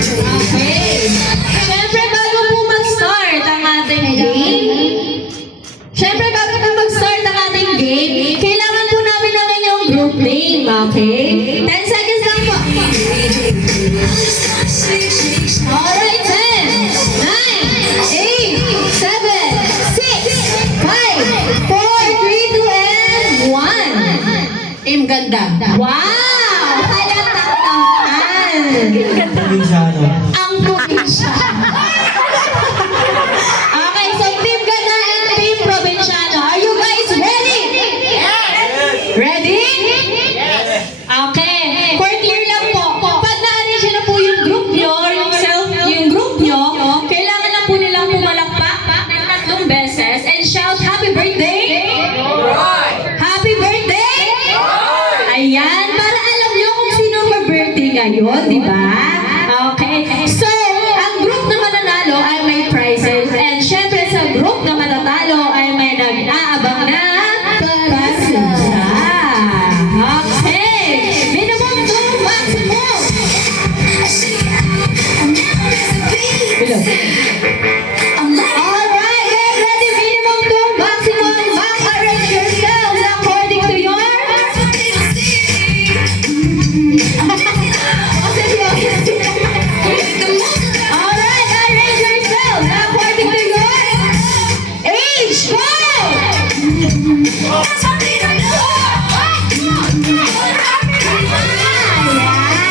Okay. Siyempre, bago po mag-start ang ating game, kailangan po namin ng inyong group name, okay? 10 seconds lang po. Alright, 10, 9, 8, 7, 6, 5, 4, 3, 2, and 1. Team ganda. Wow! Halatang-tangan! Probinsyano. Ang probinsya. Okay, so Team Ganda and Team Provinciano. Are you guys ready? Yes! Ready? Yes! Okay. For clear lang po, pag na-arrange na po yung group nyo, or yung group nyo, kailangan na po nilang pumalakpak ng 3 beses and shout, Happy Birthday! Happy Birthday! Ayan, para alam nyo kung sino mag-birthday ngayon, di ba? Okay. So, ang group na mananalo ay may prizes. And syempre sa group na matatalo ay may nag-aabang na pasensya. Okay. Minimum to maximum. Alright, get ready. Minimum to maximum. Arrange yourselves according to your... Alright, arrange yourselves according to your age. Go!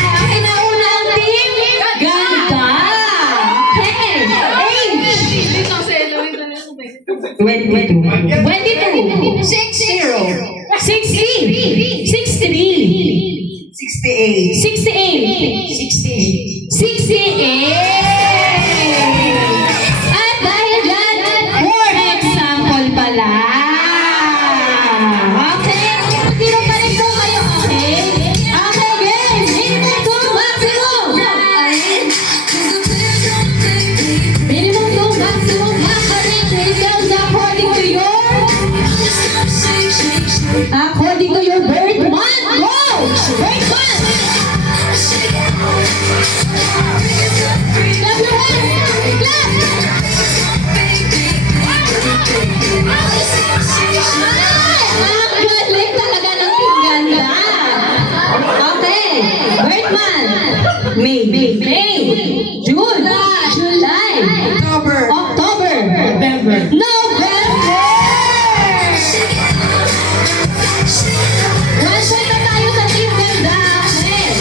Okay, nauna ang team Ganda. Okay, age. 22. 60. 63. 68. At dahil dyan, for example pala. Okay? Tiro pa rin po kayo, okay? Okay, game. Minimum to maximum. Minimum to maximum. Arrange yourselves according to your birth month. Go! Birth month. Clap your hands! Clap! Ang galing talaga ng Team Ganda. Okay. Birth month. May. June. July. October. November. One shot na tayo sa Team Ganda. Okay.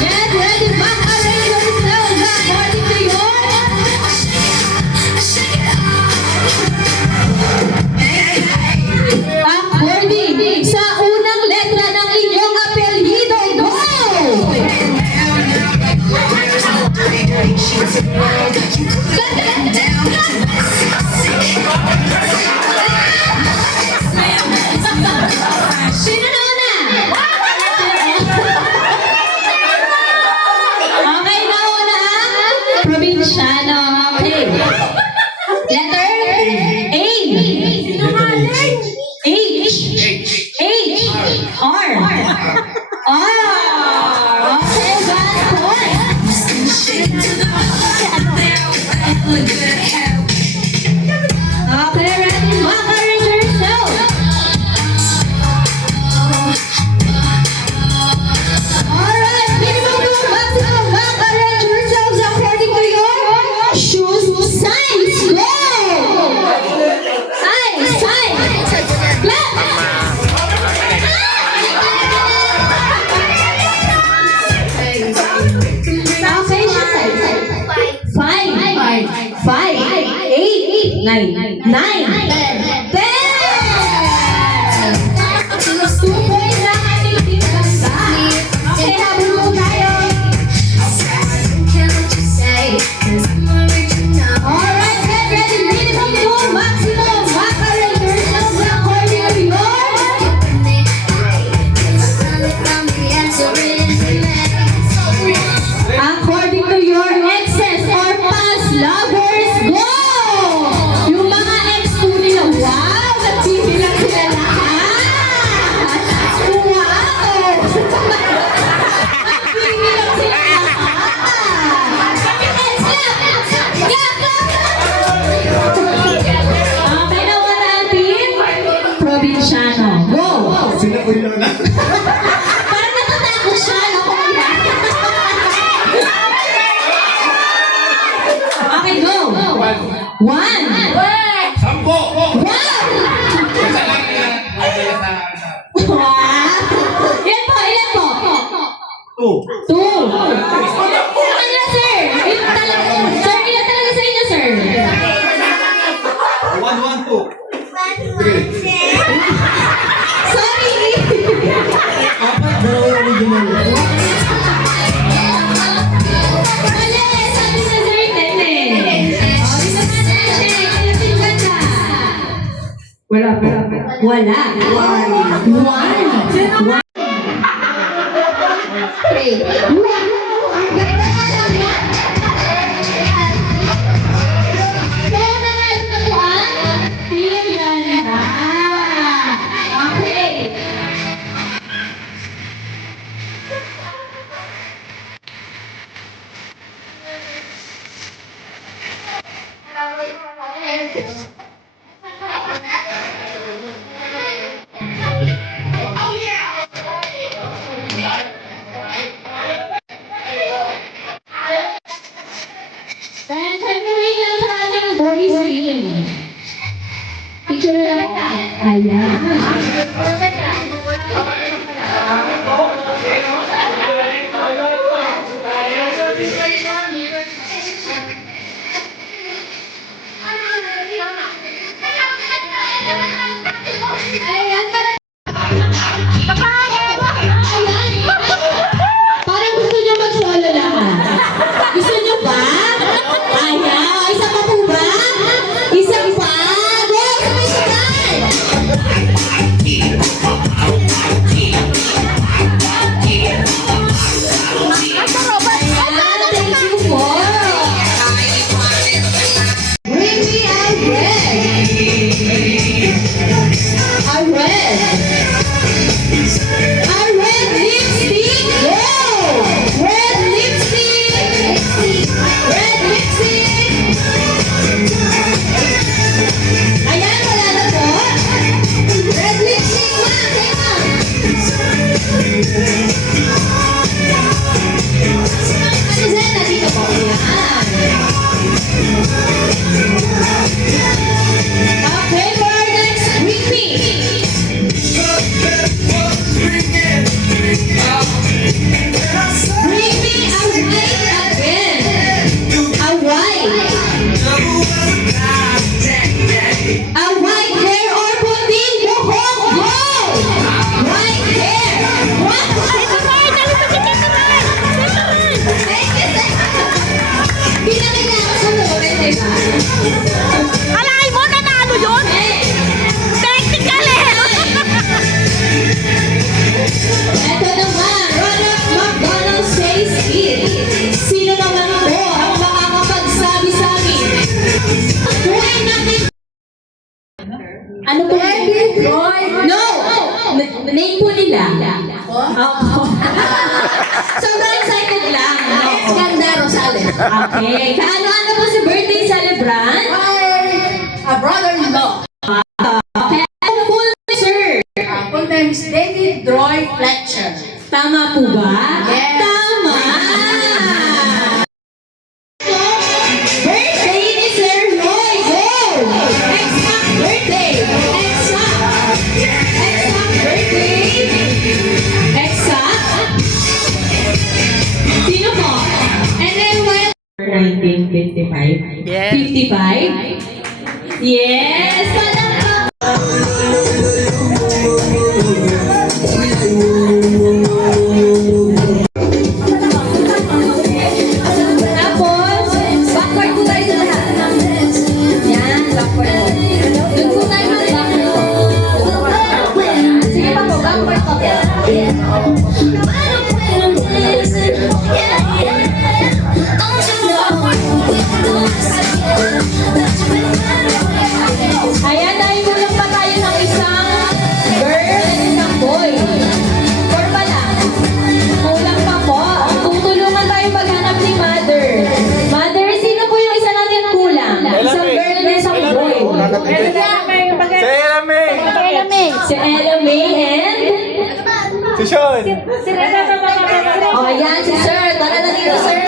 Get ready, back arrange yourselves according to your... According sa unang letra ng inyong apelyido. Go! Sino na una? Okay, nauna ang probinsyano. Okay. Letter A. H. R. Okay, 1 point. Okay, ready? Back arrange yourself. Alright, minimum to maximum. Back arrange yourselves according to your shoes size. Go! Size. Clap! Okay, shoe size. 5, 8, 9. 10. 2 points na ating Team Ganda. Okay, habol mo tayo. Alright, get ready. Minimum to maximum. Back arrange yourselves according to your... According to your exes or past lovers. Go! Yung mga ex po nila, wow! One. Sampo! Wow! Wow! Ilan po? Two. Two. Ano, sir? Ilan talaga, sir? Ilan talaga sa inyo, sir? 1, 1, 2. Sorry! Apat, dalawa original. Mali! Sabi sa sir, 10 eh. O, dito na natin. Ilating ganda. Wala. One. Three. Okay. Picture lang. Ayan. Parang gusto niyo mag-solo lahat. Gusto niyo ba? Ayaw. Isa pa po ba? Isa pa? Go! Sabay-sabay! Ayan, thank you po. Bring me out red. A red. A red lipstick. Go! Red lipstick. Red lipstick. Ayan, wala na po. Red lipstick, ma'am. Kaya ma'am. Ano Zen? Nandito po. Ayan. Okay, for our next Bring Me. Bring me a white again. A white. A white hair or puti buhok. Go! White hair. What? Thank you, sir. Pinakailangan sa moment, diba? Alay mo, nanalo yun? Technical eh! Ito naman, Ronald McDonald says it. Sino naman po ang makakapagsabi-sabi? Tuwing natin... Ano po? No! Name po nila. Oo. Sobrang excited lang. Ganda Rosales. Okay. Kaano-ano po si birthday celebrant? A brother-in-law. Okay. Ano po, sir? Full name is David Droy Fletcher. Tama po ba? Yes. Tama! Birthday ni Sir Roy! Go! Exact birthday! Exact! Exact birthday! Exact! Sino po? And then when... 1955? Yes. 55? Yes! Palakpak! Tapos, backward po tayo sa lahat. Yan, backward. Doon po tayo mag-backward. Sige pa po, backward po. Ayan, dahil kulang pa tayo ng isang girl and isang boy. Or pala, kulang pa po. Tutulungan tayo maghanap ni Mother. Mother, sino po yung isa natin kulang? Isang girl and isang boy. Si Ella May and... Si Sean! Oh, ayan, si Sir. Tara na dito, Sir.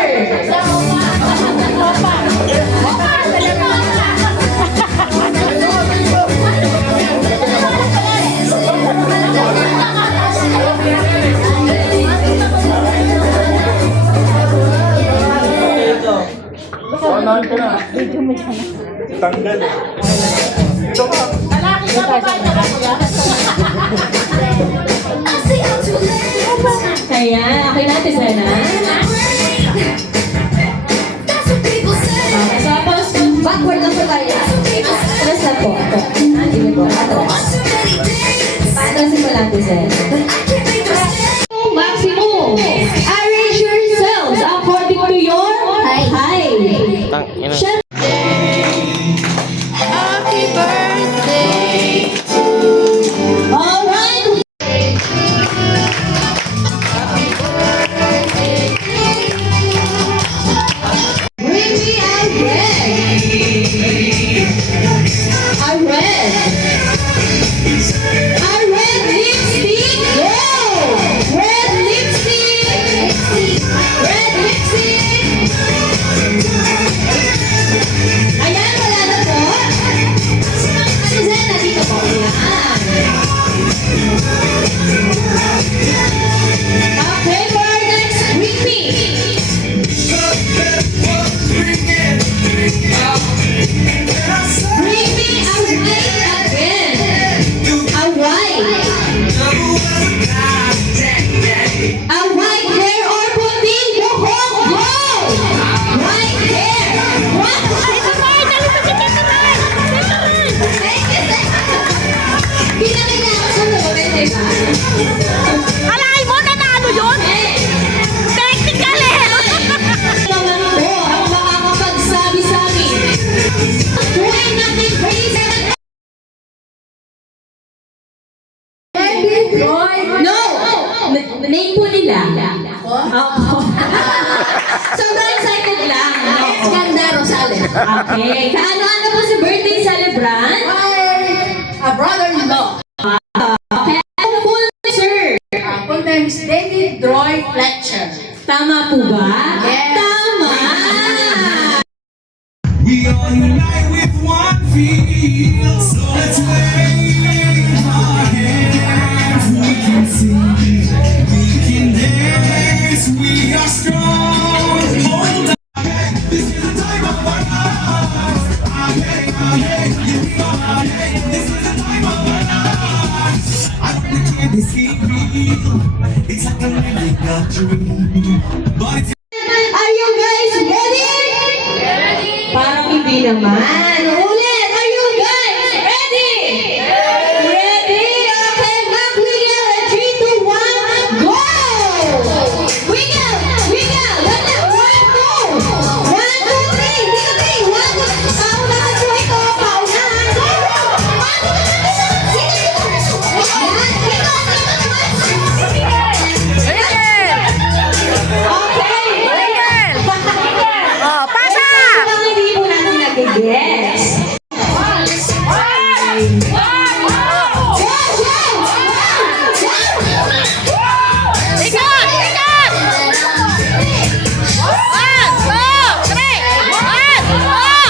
Tanggal ka na. Tanggal. Ito ka. Ayan, okay na, Tizena. Tapos, Backward na po tayo. atras na po. Sige po, atras. Paano simulan, Tizena? Maximum. Arrange yourselves according to your height. Happy birthday. Alright. Bring me a red. A red. A red lipstick. Go. Red lipstick. Red lipstick. Ayan, wala na po. Ano Zen? Nandito po. Ayan. Okay, for our next repeat. Bring me a white again. A white. A white hair or puti buhok. Go! White hair. What? Pinakilala ko sa moment, diba? Alay mo, nanalo yun? Technical eh. Naman po ang makakapagsabi sa amin. Tuwing natin praise David Roy. No! Name po nila. Opo. Sobrang excited lang. Opo. Ganda Rosales. Okay. Kaano-ano po si birthday celebrant? A brother-in-law. Okay. Ano po, sir? Full name is David Roy Fletcher. Tama po ba? Yes. Tama! We all unite with one feel. So let's wave our hands. We can sing, we can dance. We are strong. Hold on. This is the time of our lives. This is the time of our lives. I wanna get this feel real. It's like I'm living a dream. But it's Are you guys ready? Ready! Parang hindi naman. Ulit! Are you guys ready? Ready! Okay, Mac Wiggle and 3, 2, 1, go! Wiggle! Wiggle! Ganda! 1, 2! 1, 2, 3! Dito, 3! 1, 2! Paunahan po ito! Paunahan! Go! 1, 2, 3! Oh, pasa! Parang hindi po natin nag-guess. Ikat! Ikat! 1, 2, 3! 1, 2, 1!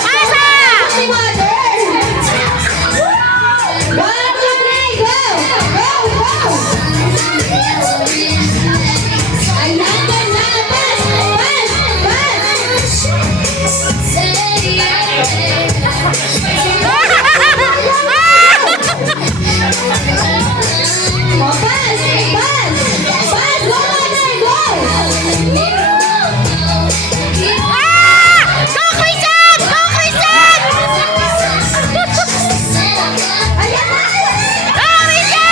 Pasa! Ah! Go, Christian! Go, Christian! Go, Christian! Go, Derek!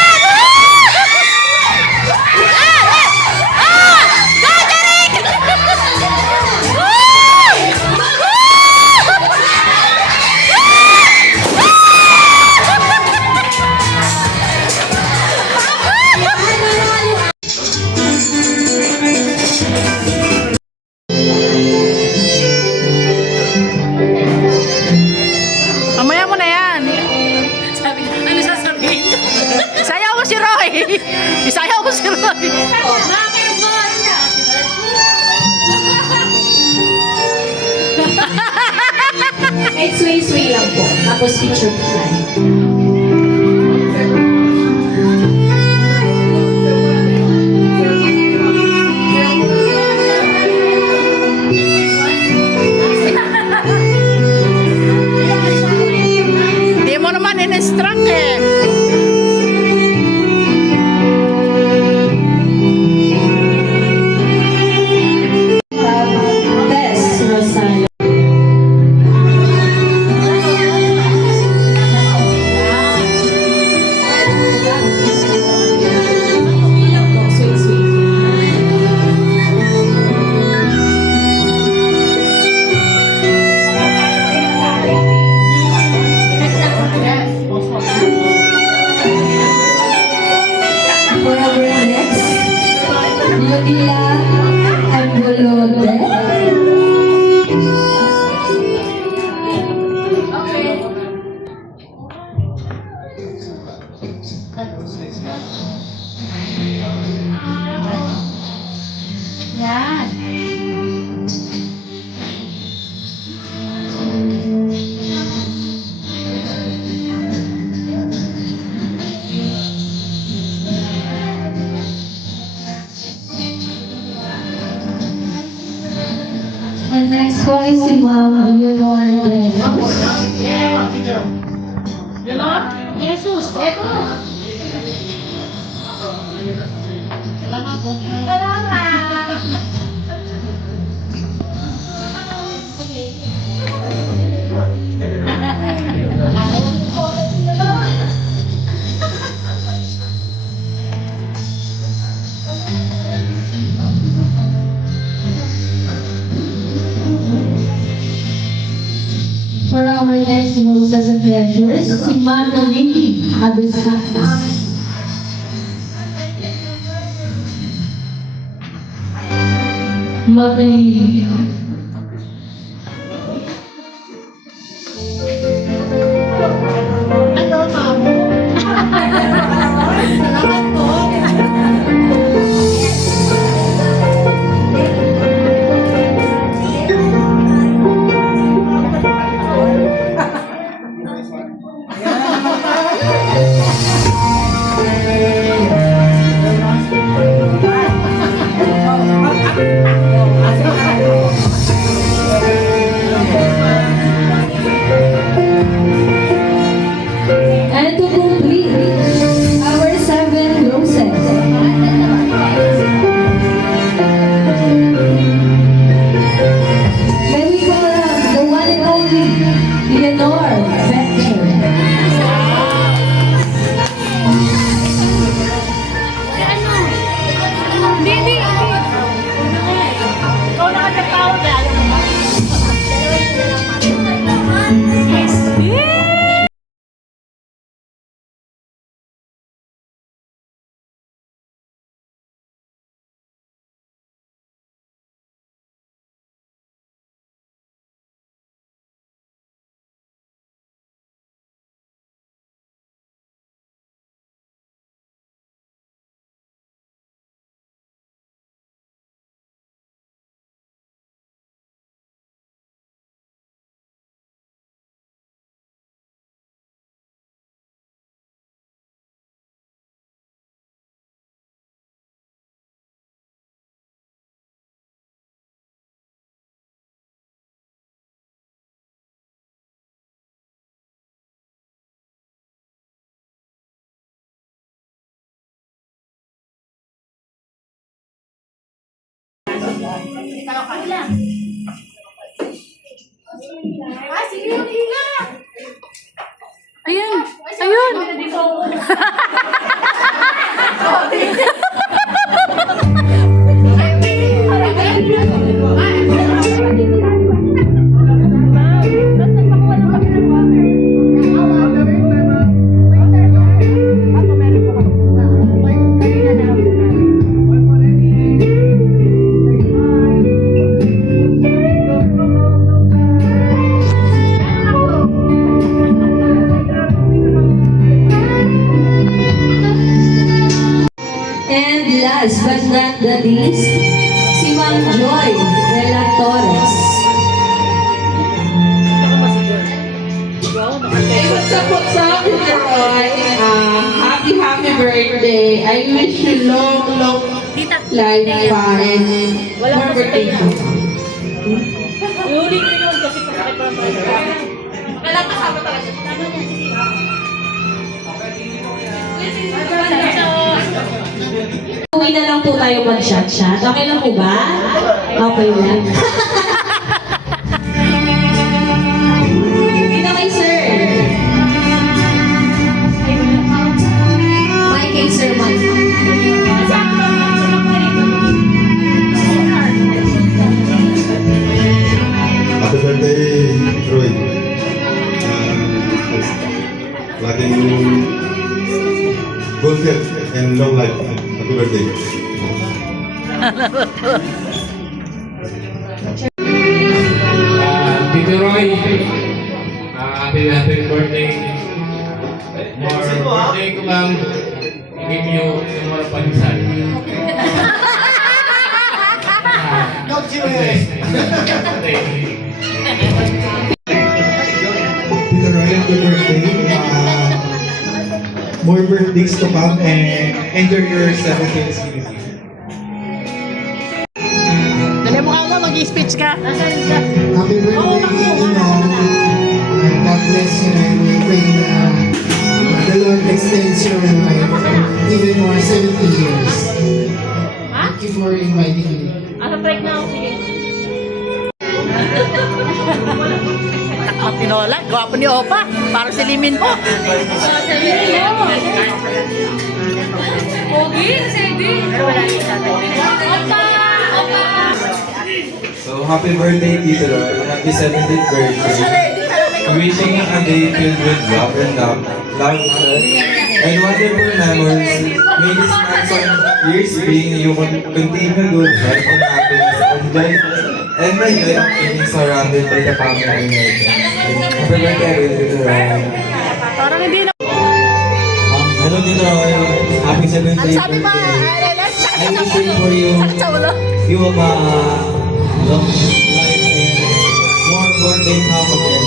Mamaya mo na yan. Sabi, ano sasabihin ko? Isayaw mo si Roy. Isayaw mo si Roy. Kahit sway-sway lang po. Tapos picture tayo. ang bulode. And next one is si Ma'am Leonor. For our next roses and pleasures, si Ma'am Nolini Abiscatas. Ma'am Nolini. And to complete our 7 roses, may we call out the one and only Leonor Vector. Ikaw na nagtawag na. Ayun! Ayun! And last but not the least, si Ma'am Joy de la Torres. Hey, what's up, Roy? Happy birthday. I wish you long life and more birthday. Ihuli ko yun kasi pagkakit pa naman. Kailangan kasama talaga. Uwi na lang po tayo mag-shot-shot. Okay lang po ba? Okay lang. Dito kay sir. May kay sir man. Happy birthday, Roy. Laging good health and long life. Happy birthday. Tito Roy, happy birthday. More birthday ko lang. Give you some more panisan. Tito Roy, happy birthday. More birthdays to come and enjoy your 70th season. Dali mo ka mag-speech ka. Happy birthday, and God bless you, and we pray the Lord extends your life even more 70 years. Thank you for inviting me. Ang tinola, gwapo ni Opa. Parang si Limin mo. So, happy birthday, Tito Roy. Happy 70th birthday. Wishing you a day filled with love and wonderful memories. May this months and years bring you continue good health and happiness and joy. And my joy of being surrounded by the family and happy birthday, Tito Roy. Parang hindi na. Hello, Tito Roy. Happy 70th birthday. Sabi ba, I'm wishing for you. sa ulo. You have a long life and more birthday come again.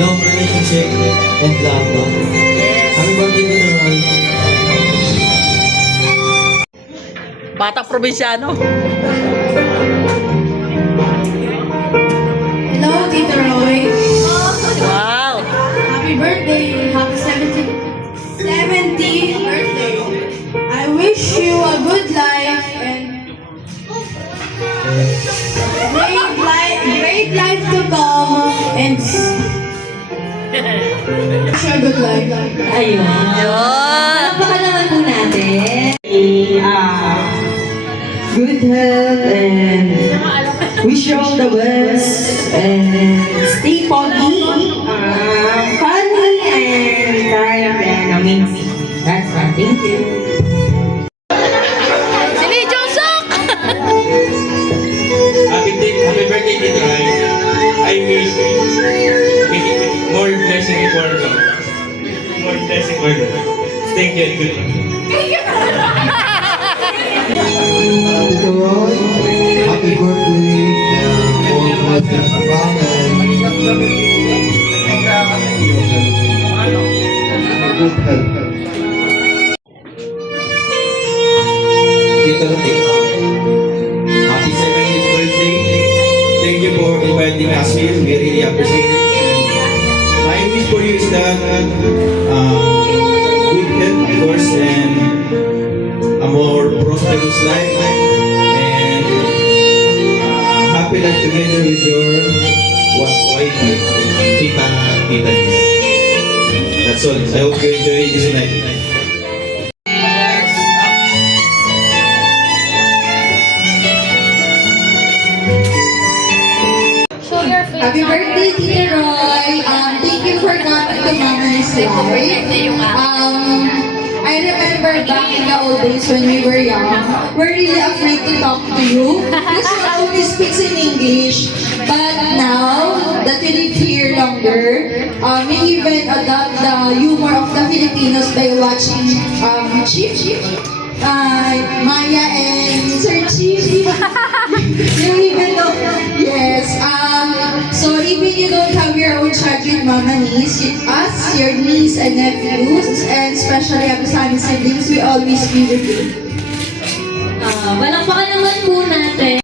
Long relationship and love. Happy birthday to Roy. Batang probinsyano. Hello, Tito Roy. Wow. Happy birthday. Happy 70th birthday. I wish you a good life and great life to come and wish you a good life. Ayun. Yun. Napakalaman po natin. Good health and wish you all the best and stay foggy, funny and kind and amazing. That's all. Thank you. Si Lee Jong-suk. Happy birthday, Tito Roy. I wish more blessing for them. More blessing for them. Thank you. Good. Tito Roy, happy birthday, and all blessings to come, and good health. Tito Roy. Happy 70th birthday. Thank you for inviting us here. We really appreciate it. My wish for you is that good health, of course, and a more prosperous life and happy life together with your wife, Tita. That's all. I hope you enjoy this night. Happy birthday, Tito Roy. Thank you for coming to Mama's Life. I remember back in the old days when we were young, we're really afraid to talk to you because you only speaks in English. But now that we live here longer, we even adopt the humor of the Filipinos by watching Chief, Maya and Sir Chief. You even know, yes. So even you don't have your own child with mama niece, us, your niece and nephews, and especially Abisami siblings, we always be with you. Palakpakan naman po natin.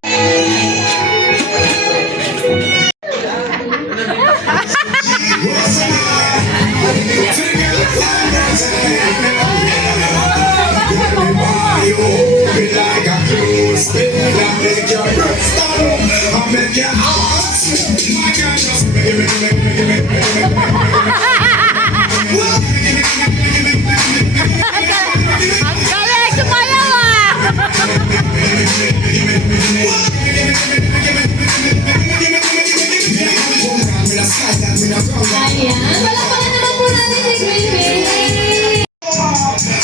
Ang galing, sumayaw ah!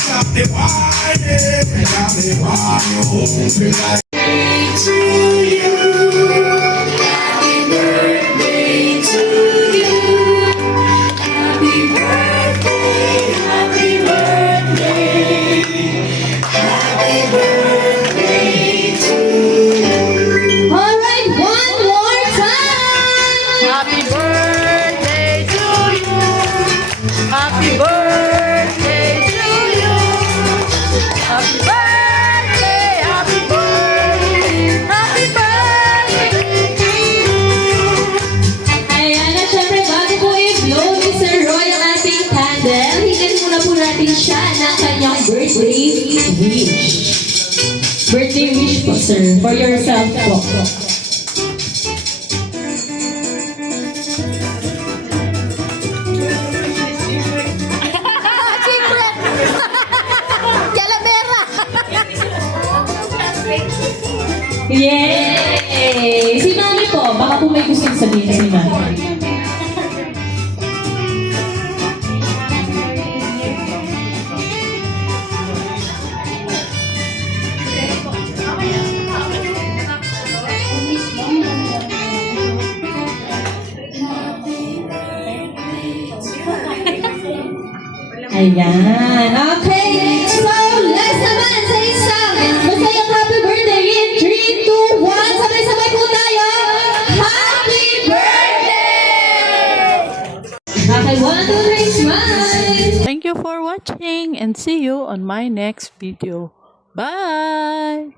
Stop the whining, stop the whining. To you, happy birthday to you. Happy birthday, happy birthday, happy birthday to you. Alright, one more time! Happy birthday to you. Happy birthday to you. Happy birthday, happy birthday, happy birthday to you. Ayan, at syempre bago po i-blow ni Sir Roy ang ating candle, hingin muna po natin siya ng kanyang birthday wish. Birthday wish po, sir. For yourself po. Secret! Calavera! Yay! Si Mami po, baka po may gusto sabihin si Mami. Ayan. Okay. So, let's naman sa isang masayang happy birthday in 3, 2, 1. Sabay-sabay po tayo. Happy birthday! Okay, 1, 2, 3, smile! Thank you for watching and see you on my next video. Bye!